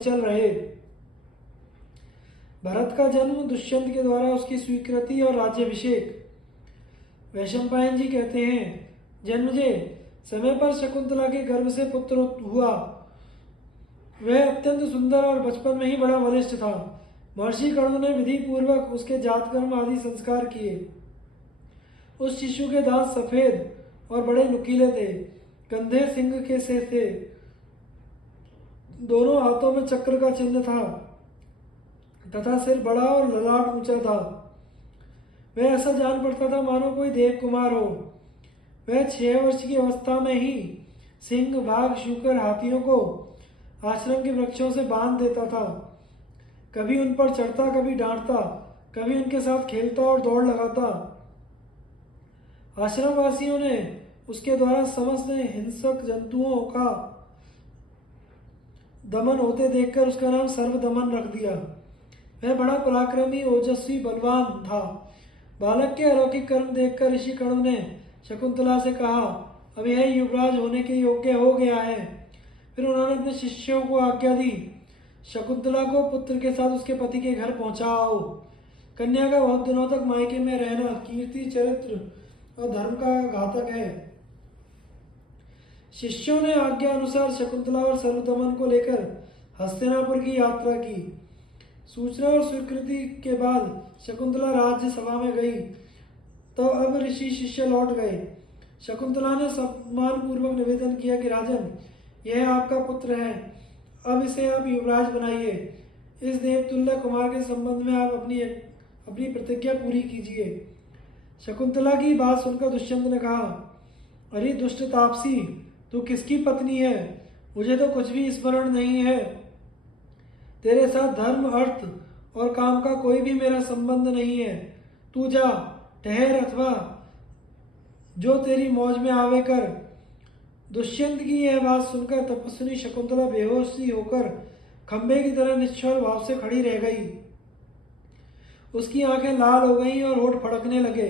चल रहे। भरत का जन्म दुष्यंत के द्वारा उसकी स्वीकृति और राज्याभिषेक। वैशंपायन जी कहते हैं, जन्मजे समय पर शकुंतला के गर्भ से पुत्र हुआ। वह अत्यंत सुंदर और बचपन में ही बड़ा बलिष्ठ था। महर्षि कर्ण ने विधि पूर्वक उसके जातकर्म आदि संस्कार किए। उस शिशु के दांत सफेद और बड़े नुकीले थे, कंधे सिंह के से थे, दोनों हाथों में चक्र का चिन्ह था तथा सिर बड़ा और ललाट ऊंचा था। वह ऐसा जान पड़ता था मानो कोई देव कुमार हो। वह 6 वर्ष की अवस्था में ही सिंह, बाघ, शूकर, हाथियों को आश्रम के वृक्षों से बांध देता था। कभी उन पर चढ़ता, कभी डांटता, कभी उनके साथ खेलता और दौड़ लगाता। आश्रमवासियों ने उसके द्वारा समस्त हिंसक जंतुओं का दमन होते देखकर उसका नाम सर्वदमन रख दिया। वह बड़ा पराक्रमी, ओजस्वी, बलवान था। बालक के अलौकिक कर्म देखकर ऋषि कर्ण ने शकुंतला से कहा, अब यह युवराज होने के योग्य हो गया है। फिर उन्होंने अपने शिष्यों को आज्ञा दी, शकुंतला को पुत्र के साथ उसके पति के घर पहुंचाओ। कन्या का बहुत दिनों तक मायके में रहना कीर्ति, चरित्र और धर्म का घातक है। शिष्यों ने आज्ञा अनुसार शकुंतला और सर्वदमन को लेकर हस्तिनापुर की यात्रा की। सूचना और स्वीकृति के बाद शकुंतला राज्य सभा में गई। तो अब ऋषि शिष्य लौट गए। शकुंतला ने सम्मान पूर्वक निवेदन किया कि राजन, यह आपका पुत्र है, अब इसे आप युवराज बनाइए। इस देवतुल्य कुमार के संबंध में आप अपनी प्रतिज्ञा पूरी कीजिए। शकुंतला की बात सुनकर दुष्यंत ने कहा, अरे दुष्ट तापसी, तू किसकी पत्नी है? मुझे तो कुछ भी स्मरण नहीं है। तेरे साथ धर्म, अर्थ और काम का कोई भी मेरा संबंध नहीं है। तू जा, ठहर, अथवा जो तेरी मौज में आवे कर। दुष्यंत की यह बात सुनकर तपस्विनी शकुंतला बेहोश सी होकर खंबे की तरह निश्चल भाव से खड़ी रह गई। उसकी आंखें लाल हो गईं और होठ फड़कने लगे।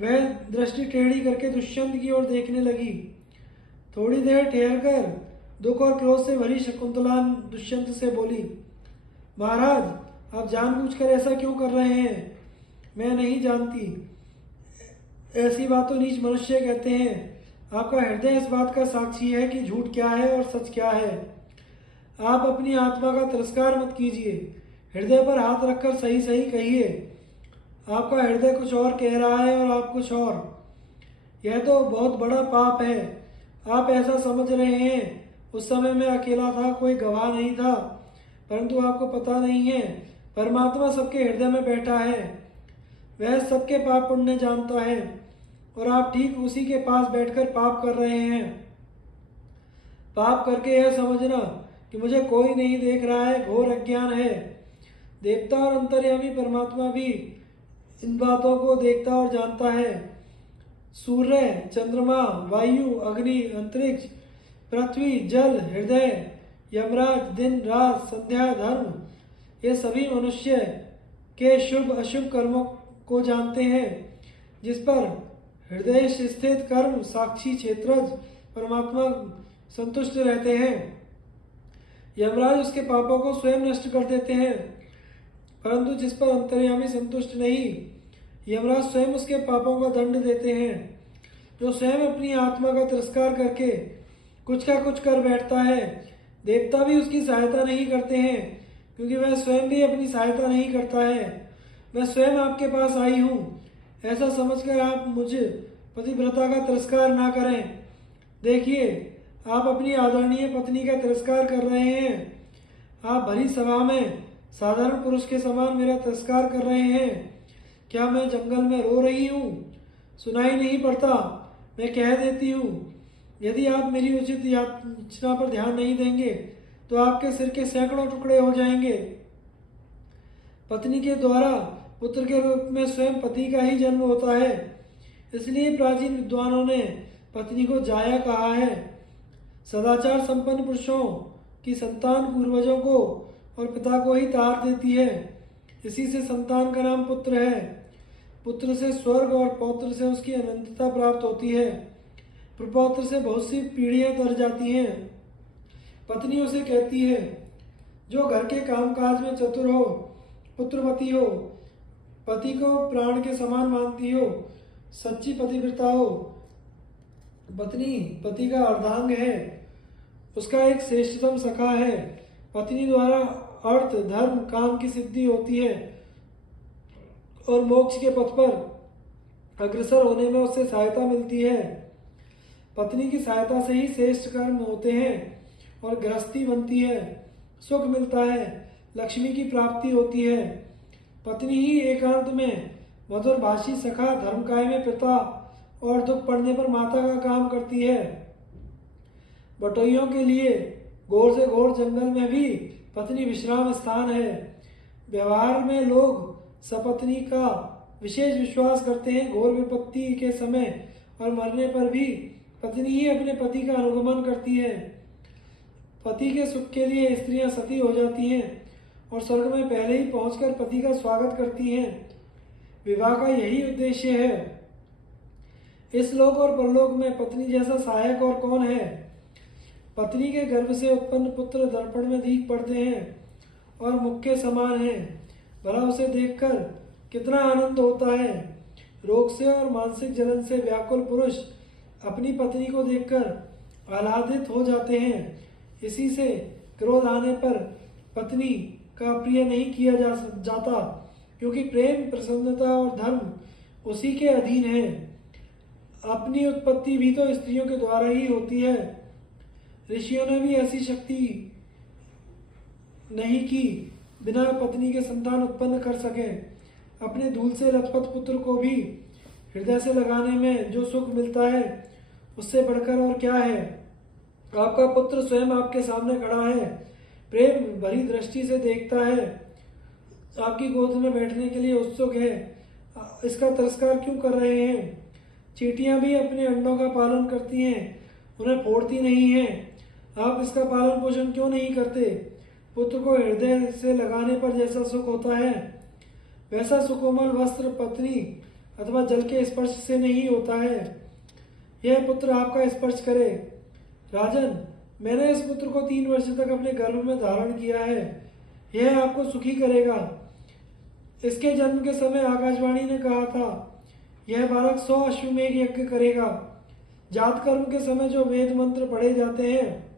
वह दृष्टि टेढ़ी करके दुष्यंत की ओर देखने लगी। थोड़ी देर ठहरकर दुख और क्रोध से भरी शकुंतला दुष्यंत से बोली, महाराज, आप जानबूझकर ऐसा क्यों कर रहे हैं? मैं नहीं जानती। ऐसी बात तो नीच मनुष्य कहते हैं। आपका हृदय इस बात का साक्षी है कि झूठ क्या है और सच क्या है। आप अपनी आत्मा का तिरस्कार मत कीजिए। हृदय पर हाथ रखकर सही सही कहिए। आपका हृदय कुछ और कह रहा है और आप कुछ और। यह तो बहुत बड़ा पाप है। आप ऐसा समझ रहे हैं उस समय मैं अकेला था, कोई गवाह नहीं था, परंतु आपको पता नहीं है परमात्मा सबके हृदय में बैठा है। वह सबके पाप पुण्य जानता है और आप ठीक उसी के पास बैठकर पाप कर रहे हैं। पाप करके यह समझना कि मुझे कोई नहीं देख रहा है घोर अज्ञान है। देवता और अंतर्यामी परमात्मा भी इन बातों को देखता और जानता है। सूर्य, चंद्रमा, वायु, अग्नि, अंतरिक्ष, पृथ्वी, जल, हृदय, यमराज, दिन रात, संध्या, धर्म, ये सभी मनुष्य के शुभ अशुभ कर्मों को जानते हैं। जिस पर हृदय स्थित कर्म साक्षी क्षेत्रज परमात्मा संतुष्ट रहते हैं। यमराज उसके पापों को स्वयं नष्ट कर देते हैं, परंतु जिस पर अंतर्यामी संतुष्ट नहीं, यमराज स्वयं उसके पापों का दंड देते हैं। जो स्वयं अपनी आत्मा का तिरस्कार करके कुछ का कुछ कर बैठता है, देवता भी उसकी सहायता नहीं करते हैं, क्योंकि वह स्वयं भी अपनी सहायता नहीं करता है। मैं स्वयं आपके पास आई हूँ, ऐसा समझकर आप मुझ पतिव्रता का तिरस्कार ना करें। देखिए, आप अपनी आदरणीय पत्नी का तिरस्कार कर रहे हैं। आप भरी सभा में साधारण पुरुष के समान मेरा तिरस्कार कर रहे हैं। क्या मैं जंगल में रो रही हूँ? सुनाई नहीं पड़ता? मैं कह देती हूँ, यदि आप मेरी उचित याचना पर ध्यान नहीं देंगे तो आपके सिर के सैकड़ों टुकड़े हो जाएंगे। पत्नी के द्वारा पुत्र के रूप में स्वयं पति का ही जन्म होता है। इसलिए प्राचीन विद्वानों ने पत्नी को जाया कहा है। सदाचार संपन्न पुरुषों की संतान पूर्वजों को और पिता को ही तार देती है। इसी से संतान का नाम पुत्र है। पुत्र से स्वर्ग और पौत्र से उसकी अनंतता प्राप्त होती है। प्रपौत्र से बहुत सी पीढ़ियां तर जाती हैं। पत्नी उसे कहती है, जो घर के कामकाज में चतुर हो, पुत्रवती हो, पति को प्राण के समान मानती हो, सच्ची पतिव्रता हो, पत्नी पति का अर्धांग है, उसका एक श्रेष्ठतम सखा है, पत्नी द्वारा अर्थ धर्म काम की सिद्धि होती है और मोक्ष के पथ पर अग्रसर होने में उससे सहायता मिलती है। पत्नी की सहायता से ही श्रेष्ठ कर्म होते हैं और गृहस्थी बनती है, सुख मिलता है, लक्ष्मी की प्राप्ति होती है। पत्नी ही एकांत में मधुर भाषी सखा, धर्मकाय में पिता और दुख पड़ने पर माता का काम करती है। बटोइयों के लिए घोर से घोर जंगल में भी पत्नी विश्राम स्थान है। व्यवहार में लोग सपत्नी का विशेष विश्वास करते हैं। घोर विपत्ति के समय और मरने पर भी पत्नी ही अपने पति का अनुगमन करती है। पति के सुख के लिए स्त्रियां सती हो जाती हैं और स्वर्ग में पहले ही पहुंचकर पति का स्वागत करती हैं। विवाह का यही उद्देश्य है। इस लोक और परलोक में पत्नी जैसा सहायक और कौन है। पत्नी के गर्भ से उत्पन्न पुत्र दर्पण में दीख पड़ते हैं और मुख के समान हैं। भला उसे देखकर कितना आनंद होता है। रोग से और मानसिक जलन से व्याकुल पुरुष अपनी पत्नी को देखकर आह्लादित हो जाते हैं। इसी से क्रोध आने पर पत्नी का प्रिय नहीं किया जाता, क्योंकि प्रेम, प्रसन्नता और धर्म उसी के अधीन है। अपनी उत्पत्ति भी तो स्त्रियों के द्वारा ही होती है। ऋषियों ने भी ऐसी शक्ति नहीं की बिना पत्नी के संतान उत्पन्न कर सके। अपने धूल से लथपथ पुत्र को भी हृदय से लगाने में जो सुख मिलता है उससे बढ़कर और क्या है। आपका पुत्र स्वयं आपके सामने खड़ा है, प्रेम भरी दृष्टि से देखता है, आपकी गोद में बैठने के लिए उत्सुक है। इसका तिरस्कार क्यों कर रहे हैं। चींटियां भी अपने अंडों का पालन करती हैं, उन्हें फोड़ती नहीं हैं। आप इसका पालन पोषण क्यों नहीं करते। पुत्र को हृदय से लगाने पर जैसा सुख होता है वैसा सुकोमल वस्त्र पत्नी अथवा जल के स्पर्श से नहीं होता है। यह पुत्र आपका स्पर्श करे। राजन, मैंने इस पुत्र को 3 वर्ष तक अपने गर्भ में धारण किया है। यह आपको सुखी करेगा। इसके जन्म के समय आकाशवाणी ने कहा था, यह बालक 100 अश्वमेघ यज्ञ करेगा। जात कर्म के समय जो वेद मंत्र पढ़े जाते हैं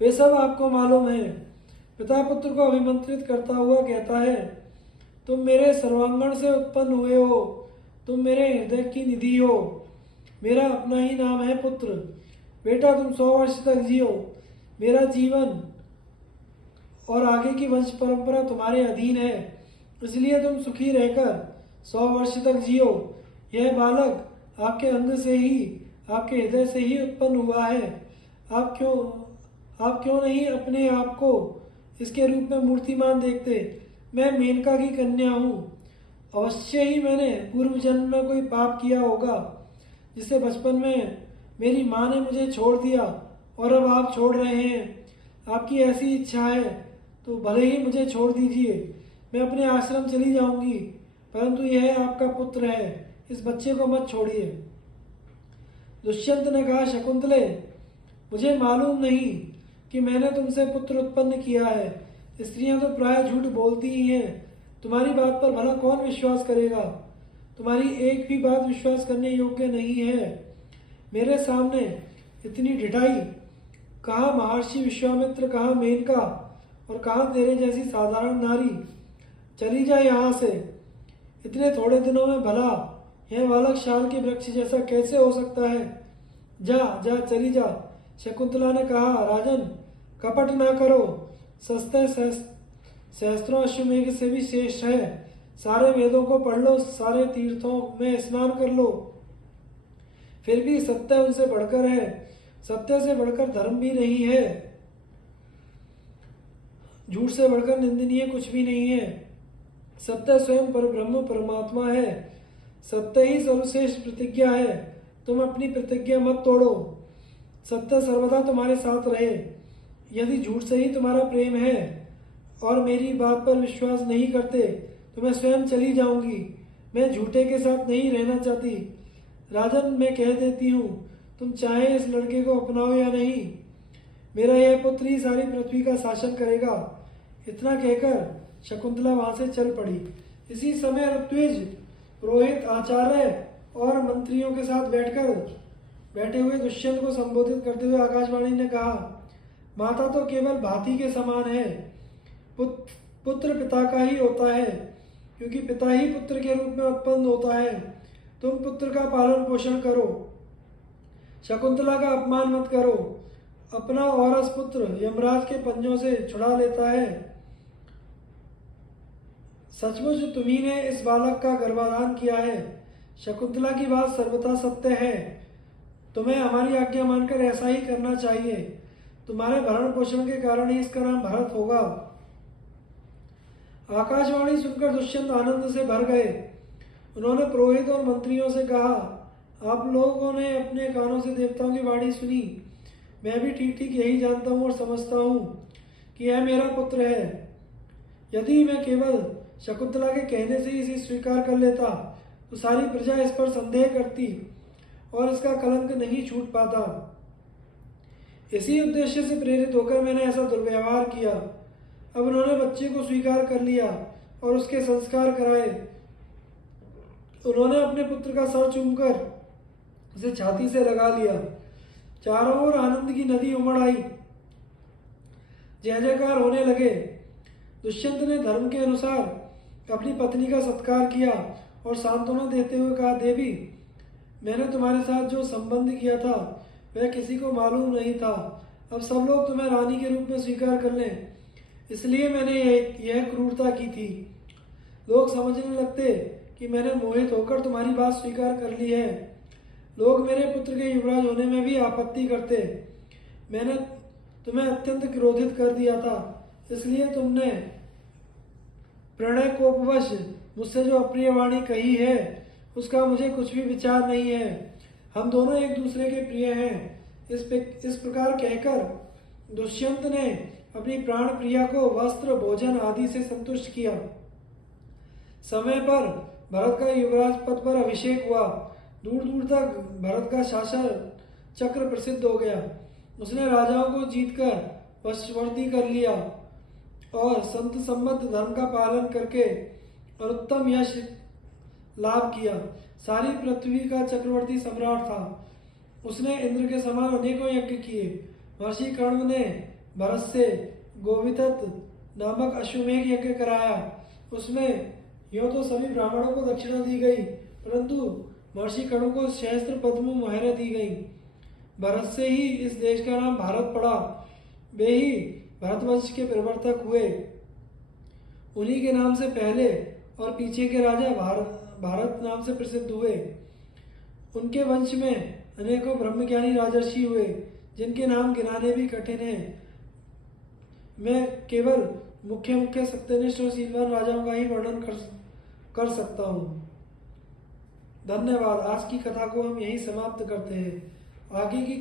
वे सब आपको मालूम है। पिता पुत्र को अभिमंत्रित करता हुआ कहता है, तुम मेरे सर्वांगण से उत्पन्न हुए हो, तुम मेरे हृदय की निधि हो, मेरा अपना ही नाम है पुत्र। बेटा, तुम 100 वर्ष तक जियो। मेरा जीवन और आगे की वंश परंपरा तुम्हारे अधीन है, इसलिए तुम सुखी रहकर 100 वर्ष तक जियो। यह बालक आपके अंग से ही, आपके हृदय से ही उत्पन्न हुआ है। आप क्यों नहीं अपने आप को इसके रूप में मूर्तिमान देखते। मैं मेनका की कन्या हूँ। अवश्य ही मैंने पूर्व जन्म में कोई पाप किया होगा, जिससे बचपन में मेरी माँ ने मुझे छोड़ दिया और अब आप छोड़ रहे हैं। आपकी ऐसी इच्छा है तो भले ही मुझे छोड़ दीजिए, मैं अपने आश्रम चली जाऊंगी, परंतु यह आपका पुत्र है, इस बच्चे को मत छोड़िए। दुष्यंत ने कहा, शकुंतले, मुझे मालूम नहीं कि मैंने तुमसे पुत्र उत्पन्न किया है। स्त्रियां तो प्राय झूठ बोलती ही हैं। तुम्हारी बात पर भला कौन विश्वास करेगा। तुम्हारी एक भी बात विश्वास करने योग्य नहीं है। मेरे सामने इतनी ढिठाई, कहाँ महर्षि विश्वामित्र, कहाँ मेनका और कहाँ तेरे जैसी साधारण नारी। चली जा यहाँ से। इतने थोड़े दिनों में भला यह बालक शाल के वृक्ष जैसा कैसे हो सकता है। जा जा, चली जा। शकुंतला ने कहा, राजन, कपट ना करो। सस्ते सहस्त्रों अश्वमेघ से भी श्रेष्ठ है। सारे वेदों को पढ़ लो, सारे तीर्थों में स्नान कर लो, फिर भी सत्य उनसे बढ़कर है। सत्य से बढ़कर धर्म भी नहीं है, झूठ से बढ़कर निंदनीय कुछ भी नहीं है। सत्य स्वयं पर ब्रह्म परमात्मा है। सत्य ही सर्वश्रेष्ठ प्रतिज्ञा है। तुम अपनी प्रतिज्ञा मत तोड़ो। सत्य सर्वदा तुम्हारे साथ रहे। यदि झूठ से ही तुम्हारा प्रेम है और मेरी बात पर विश्वास नहीं करते तो मैं स्वयं चली जाऊंगी। मैं झूठे के साथ नहीं रहना चाहती। राजन, मैं कह देती हूँ, तुम चाहे इस लड़के को अपनाओ या नहीं, मेरा यह पुत्र ही सारी पृथ्वी का शासन करेगा। इतना कहकर शकुंतला वहां से चल पड़ी। इसी समय ऋत्विज, पुरोहित, आचार्य और मंत्रियों के साथ बैठे हुए दुष्यंत को संबोधित करते हुए आकाशवाणी ने कहा, माता तो केवल भांति के समान है। पुत्र पिता का ही होता है, क्योंकि पिता ही पुत्र के रूप में उत्पन्न होता है। तुम पुत्र का पालन पोषण करो, शकुंतला का अपमान मत करो। अपना औरस पुत्र यमराज के पंजों से छुड़ा लेता है। सचमुच तुम्ही ने इस बालक का गर्भाधान किया है। शकुंतला की बात सर्वथा सत्य है। तुम्हें हमारी आज्ञा मानकर ऐसा ही करना चाहिए। तुम्हारे भरण पोषण के कारण ही इसका नाम भरत होगा। आकाशवाणी सुनकर दुष्यंत आनंद से भर गए। उन्होंने पुरोहित और मंत्रियों से कहा, आप लोगों ने अपने कानों से देवताओं की वाणी सुनी। मैं भी ठीक ठीक यही जानता हूँ और समझता हूँ कि यह मेरा पुत्र है। यदि मैं केवल शकुंतला के कहने से ही इसे स्वीकार कर लेता तो सारी प्रजा इस पर संदेह करती और इसका कलंक नहीं छूट पाता। इसी उद्देश्य से प्रेरित होकर मैंने ऐसा दुर्व्यवहार किया। अब उन्होंने बच्चे को स्वीकार कर लिया और उसके संस्कार कराए। उन्होंने अपने पुत्र का सर चूमकर उसे छाती से लगा लिया। चारों ओर आनंद की नदी उमड़ आई। जय जयकार होने लगे। दुष्यंत ने धर्म के अनुसार अपनी पत्नी का सत्कार किया और सांत्वना देते हुए कहा, देवी, मैंने तुम्हारे साथ जो संबंध किया था वह किसी को मालूम नहीं था। अब सब लोग तुम्हें रानी के रूप में स्वीकार कर लें, इसलिए मैंने यह क्रूरता की थी। लोग समझने लगते कि मैंने मोहित होकर तुम्हारी बात स्वीकार कर ली है। लोग मेरे पुत्र के युवराज होने में भी आपत्ति करते। मैंने तुम्हें अत्यंत क्रोधित कर दिया था, इसलिए तुमने प्रणय कोपवश मुझसे जो अप्रिय वाणी कही है उसका मुझे कुछ भी विचार नहीं है। हम दोनों एक दूसरे के प्रिय हैं। इस प्रकार कहकर दुष्यंत ने अपनी प्राण प्रिया को वस्त्र, भोजन आदि से संतुष्ट किया। समय पर भरत का युवराज पद पर अभिषेक हुआ। दूर दूर तक भरत का शासन चक्र प्रसिद्ध हो गया। उसने राजाओं को जीतकर वशवर्ती कर लिया और संत सम्मत धर्म का पालन करके और उत्तम यश लाभ किया। सारी पृथ्वी का चक्रवर्ती सम्राट था। उसने इंद्र के समान अनेकों यज्ञ किए। महर्षि कर्ण ने भरत से गोवितत नामक अश्वमेघ यज्ञ कराया। उसमें यूं तो सभी ब्राह्मणों को दक्षिणा दी गई, परंतु महर्षि कर्ण को सहस्त्र पद्म मोहरें दी गई। भरत से ही इस देश का नाम भारत पड़ा। वे ही भरतवंश के प्रवर्तक हुए। उन्हीं के नाम से पहले और पीछे के राजा भारत नाम से प्रसिद्ध हुए। उनके वंश में अनेकों ब्रह्मज्ञानी राजर्षि हुए, जिनके नाम गिनाने भी कठिन हैं। मैं केवल मुख्य मुख्य सत्यनिष्ठ और शीलवान राजाओं का ही वर्णन कर सकता हूँ। धन्यवाद। आज की कथा को हम यही समाप्त करते हैं। आगे की